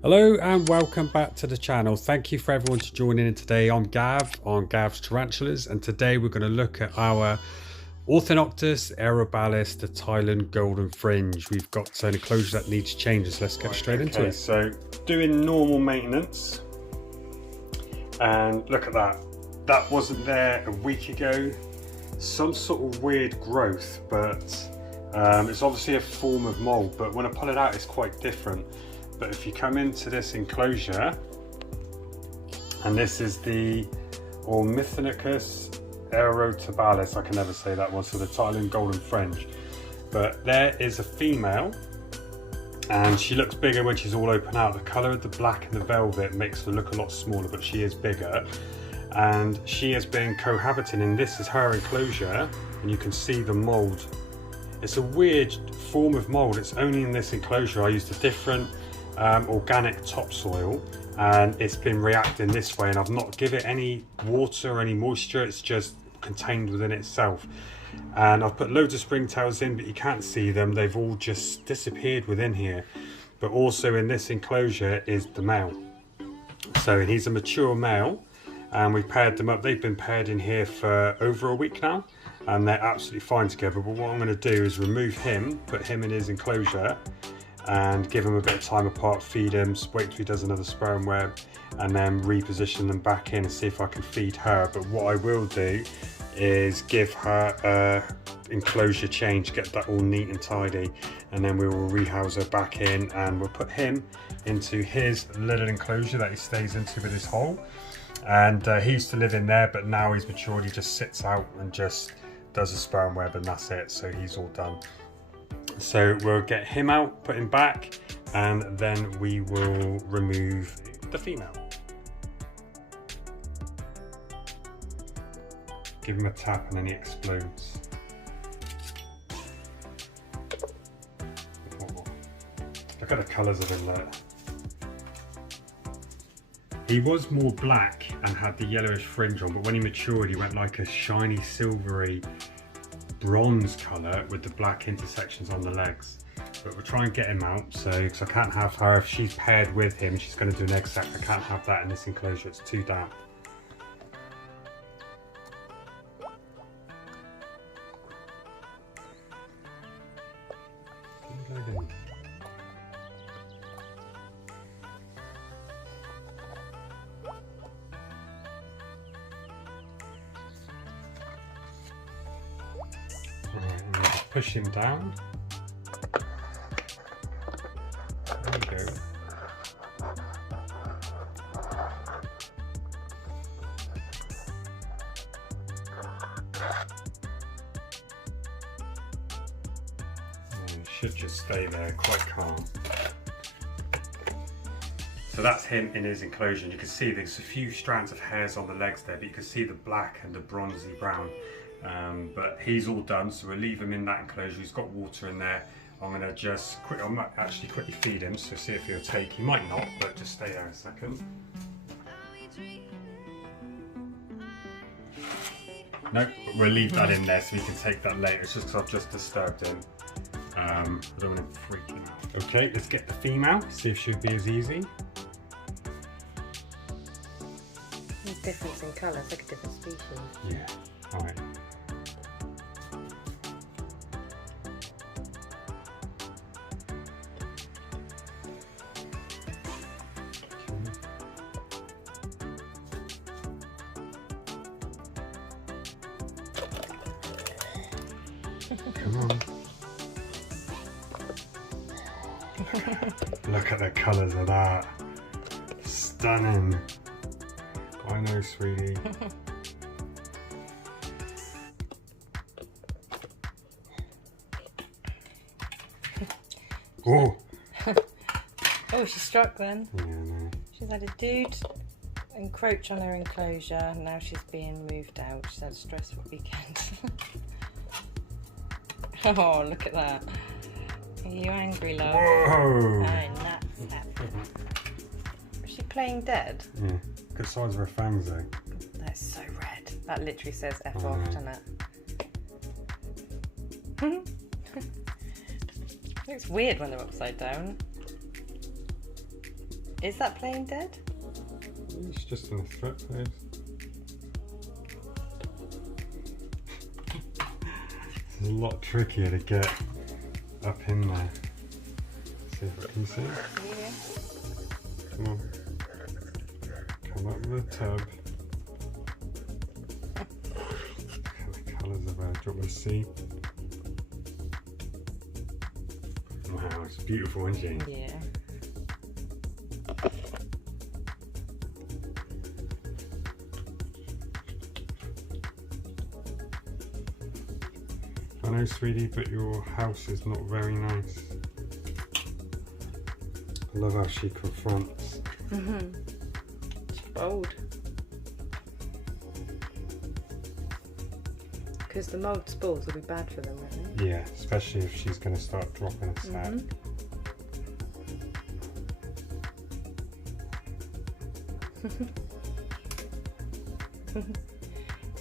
Hello and welcome back to the channel. Thank you for everyone to joining in today. I'm Gav on Gav's Tarantulas, and today we're going to look at our Ornithoctonus aureotibialis, the Thailand Golden Fringe. We've got an enclosure that needs changes, so let's get straight into it. So doing normal maintenance, and look at that. That wasn't there a week ago. Some sort of weird growth, but it's obviously a form of mold, but when I pull it out it's quite different. But if you come into this enclosure, and this is the Ornithoctonus aureotibialis, I can never say that one, so the Thailand Golden Fringe. But there is a female, and she looks bigger when she's all open out. The colour of the black and the velvet makes her look a lot smaller, but she is bigger. And she has been cohabiting, and this is her enclosure, and you can see the mould. It's a weird form of mould. It's only in this enclosure. I used a different organic topsoil, and it's been reacting this way, and I've not given it any water or any moisture. It's just contained within itself, and I've put loads of springtails in, but you can't see them. They've all just disappeared within here. But also in this enclosure is the male, so he's a mature male, and we paired them up. They've been paired in here for over a week now, and they're absolutely fine together. But what I'm going to do is remove him, put him in his enclosure, and give him a bit of time apart, feed him, wait till he does another sperm web, and then reposition them back in and see if I can feed her. But what I will do is give her a enclosure change, get that all neat and tidy, and then we will rehouse her back in, and we'll put him into his little enclosure that he stays into with his hole. And he used to live in there, but now he's matured. He just sits out and just does a sperm web, and that's it. So he's all done. So we'll get him out, put him back, and then we will remove the female. Give him a tap and then he explodes. Oh, look at the colours of him there. He was more black and had the yellowish fringe on, but when he matured he went like a shiny silvery bronze colour with the black intersections on the legs. But we'll try and get him out, so because I can't have her, if she's paired with him, she's going to do an egg sac. I can't have that in this enclosure, it's too damp. Right, and just push him down. There we go. And he should just stay there, quite calm. So that's him in his enclosure, and you can see there's a few strands of hairs on the legs there, but you can see the black and the bronzy brown. But he's all done, so we'll leave him in that enclosure. He's got water in there. I'm going to just I might actually quickly feed him, so see if he'll take. He might not, but just stay there a second. Nope, but we'll leave that in there so we can take that later. It's just because I've just disturbed him. I don't want him freaking out. Okay, let's get the female, see if she'll be as easy. There's difference in colour, it's like a different species. Yeah, alright. Come on. Look at the colours of that. Stunning. I know, sweetie. Oh! Oh, she struck then. Yeah, no. She's had a dude encroach on her enclosure, and now she's being moved out. She's had a stressful weekend. Oh, look at that. Are you angry, love? Whoa! Oh, nuts. Is she playing dead? Yeah. Good size of her fangs though. That's so red. That literally says F off, doesn't it? Looks weird when they're upside down. Is that plane dead? It's just in a threat phase. It's a lot trickier to get up in there. See if I can see. Yeah. Come on. Come up with the tub. The colours are there. Do you want me to see? Wow, it's beautiful, isn't it? Yeah. I know, sweetie, but your house is not very nice. I love how she confronts. It's bold. Because the mould spores will be bad for them, won't they? Yeah, especially if she's going to start dropping a sack.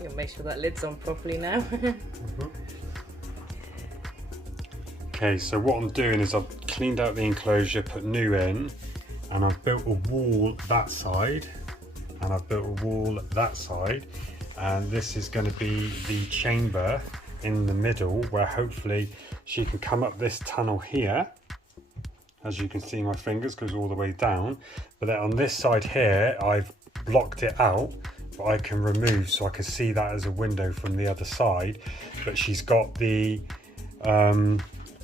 You'll make sure that lid's on properly now. Okay, so what I'm doing is I've cleaned out the enclosure, put new in, and I've built a wall that side, and I've built a wall that side, and this is going to be the chamber in the middle where hopefully she can come up this tunnel here. As you can see, my fingers goes all the way down, but then on this side here I've blocked it out, but I can remove so I can see that as a window from the other side. But she's got the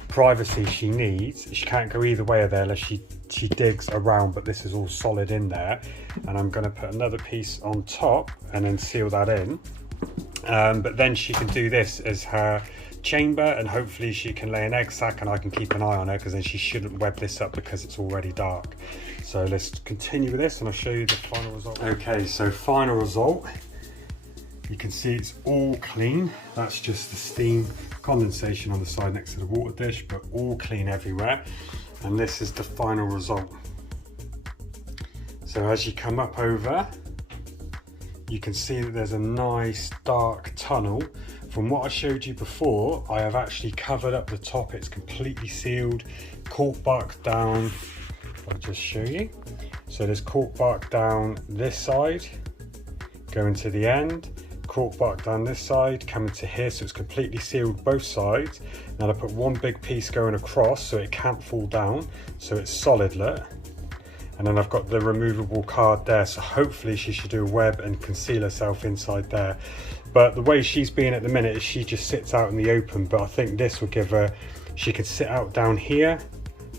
privacy she needs. She can't go either way of there unless she digs around, but this is all solid in there, and I'm going to put another piece on top and then seal that in. But then she can do this as her chamber, and hopefully she can lay an egg sac and I can keep an eye on her, because then she shouldn't web this up because it's already dark. So let's continue with this and I'll show you the final result. Okay, so final result. You can see it's all clean. That's just the steam condensation on the side next to the water dish, but all clean everywhere. And this is the final result. So as you come up over, you can see that there's a nice dark tunnel. From what I showed you before, I have actually covered up the top. It's completely sealed, cork bark down. I'll just show you. So there's cork bark down this side, going to the end, cork bark down this side, coming to here, so it's completely sealed both sides. Now I put one big piece going across so it can't fall down, so it's solid, look. And then I've got the removable card there, so hopefully she should do a web and conceal herself inside there. But the way she's being at the minute is she just sits out in the open, but I think this will give her, she could sit out down here,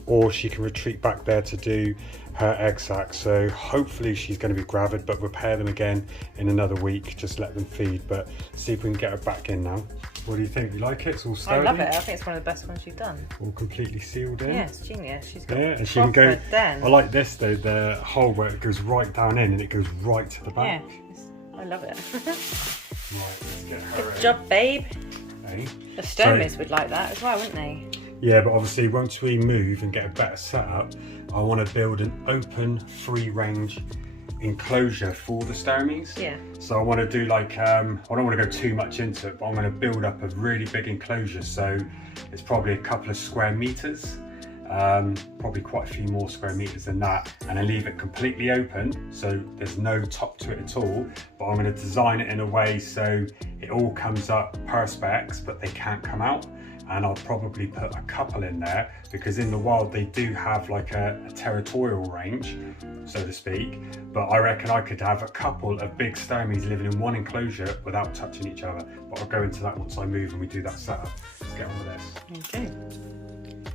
or she can retreat back there to do her egg sac. So hopefully she's going to be gravid, but we'll pair them again in another week, just let them feed, but see if we can get her back in now. What do you think? You like it? It's all sturdy? I love it. I think it's one of the best ones you've done. All completely sealed in. Yeah, it's genius. She's got and she can go den. I like this though, the hole where it goes right down in and it goes right to the back. Yeah, I love it. Right, let's get her Good job, babe. Hey. The stomies would like that as well, wouldn't they? Yeah, but obviously once we move and get a better setup, I want to build an open, free range enclosure for the stomies. Yeah. So I want to do like, I don't want to go too much into it, but I'm going to build up a really big enclosure. So it's probably a couple of square meters, probably quite a few more square meters than that. And I leave it completely open, so there's no top to it at all. But I'm going to design it in a way so it all comes up perspex, but they can't come out. And I'll probably put a couple in there, because in the wild they do have like a territorial range, so to speak, but I reckon I could have a couple of big stomies living in one enclosure without touching each other. But I'll go into that once I move and we do that setup. Let's get on with this. Okay.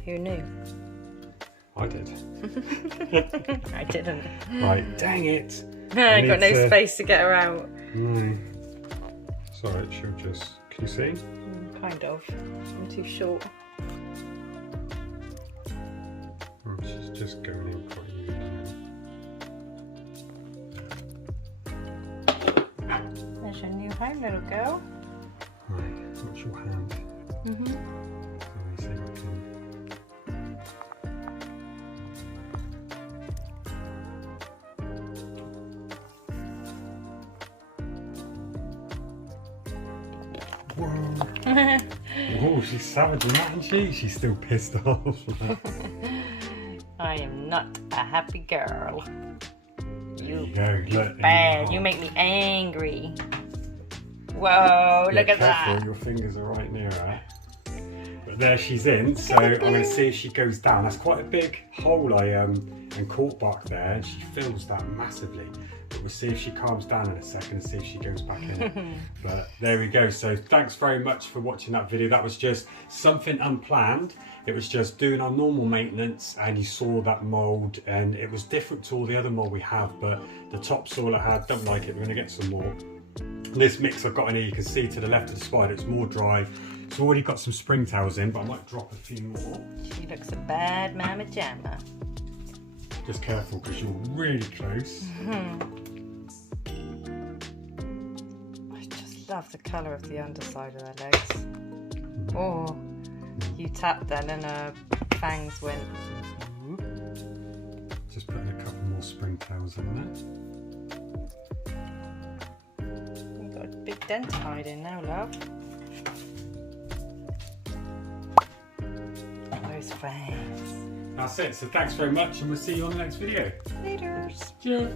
Who knew? I did. I didn't. Right, dang it. I got no space to get her out. No. Sorry, it should just, can you see? Kind of. I'm too short. Oh, she's just going in quite easily. There's your new home, little girl. Right, what's your hand? Let me see if I can. Whoa. Oh, she's savage in that, isn't she? She's still pissed off. I am not a happy girl. There you go. Look, Bad. You make me angry. Whoa, look at careful, that. your fingers are right near her. But there she's in, so I'm going to see if she goes down. That's quite a big hole I caught back there, and she fills that massively. But we'll see if she calms down in a second and see if she goes back in. But there we go. So thanks very much for watching that video. That was just something unplanned. It was just doing our normal maintenance, and you saw that mould, and it was different to all the other mould we have, but the topsoil I had, don't like it. We're going to get some more. This mix I've got in here, you can see to the left of the spider, it's more dry. It's already got some springtails in, but I might drop a few more. She looks a bad mama jamma. Just careful because you're really close. I just love the colour of the underside of her legs. Oh, you tapped then and her fangs went. Just putting a couple more springtails in there. You've got a big dent to hide in now, love. Those fangs. That's it. So thanks very much, and we'll see you on the next video. Later. Cheers.